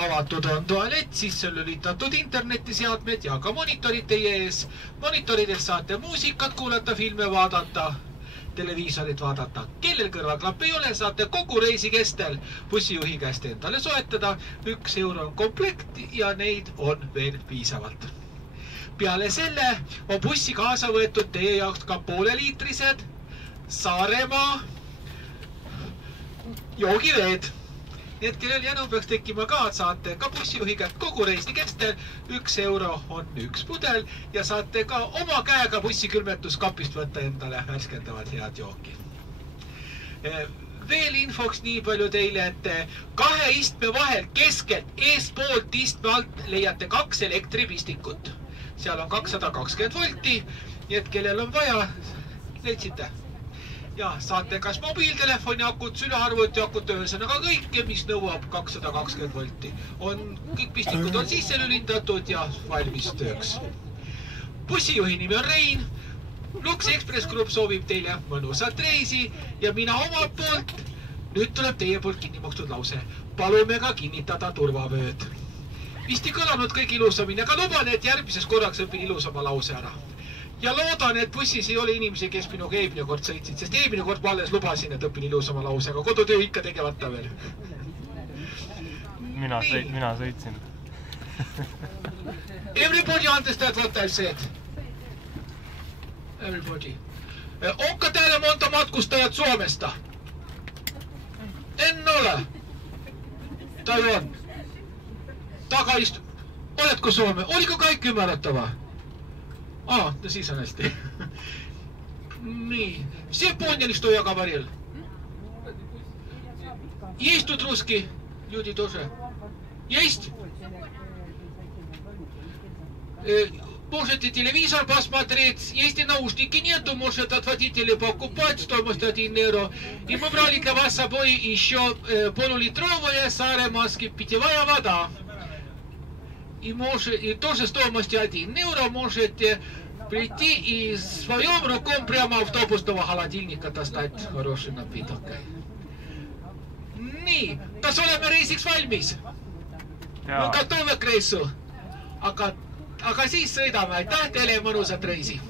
Avatud on tualett, sisse lülitatud internetiseadmed ja ka monitorid teie ees. Monitoridest saate muusikat kuulata, filme vaadata, televiisorit vaadata. Kellel kõrvaklapp ei ole, saate kogu reisi kestel bussijuhi käest endale soetada. 1 euro on komplekt ja neid on veel piisavalt. Peale selle on bussi kaasa võetud teie jaoks ka pooleliitrised Saaremaa joogiveed. Nii et kellel jänu peaks tekkima ka, saate ka bussijuhi käest kogu reisi kestel. 1 euro on 1 pudel ja saate ka oma käega bussikülmetuskapist võtta endale värskendavad head jooki. Veel infoks nii palju teile, et 2 istme vahel keskelt eespoolt istme alt leiate 2 elektripistikut. Seal on 220 volti, nii et kellel on vaja, leidsite. Ja saate kas mobiiltelefoni akut, sülearvuti akut, ühesõnaga kõike, mis nõuab 220 volti. Kõik pistikud on sisse lülitatud ja valmis tööks. Bussijuhi nimi on Rein. Lux Express Group soovib teile mõnusat reisi ja mina omalt poolt. Nüüd tuleb teie poolt kinni makstud lause. Palume ka kinnitada turvavööd. Vist ei kõlanud kõik ilusamini, aga luban, et järgmises korraks õpin ilusama lause ära. Ja loodan, et bussis ei ole inimesi, kes minuga eelmine kord sõitsid, sest eelmine kord ma alles lubasin, et õpin ilusama lause, aga kodutöö ikka tegevata veel. Mina sõitsin. Everybody understand what I said? Everybody. Onko täällä monta matkustajat Suomesta? En ole. Tai on. Takaistu. Oletko Suome? Oliko kaikki ymmärrettävää? No siis on hästi. Niin. Все поняли, что я говорил? Есть тут русские люди тоже? Есть? Можете телевизор посмотреть. Если наушники нету, может от водителя покупать, стоимость 1 евро. И мы брали для вас с собой еще полулитровая саремасская питьевая вода. И тоже стоимостью 1 евро можете прийти и своим руком прямо автобусного холодильника достать хороший напиток. Nii, kas oleme reisiks valmis? Готовы к рейсу? Aga siis sõidame. Aitäh teile ja mõnusat reisi!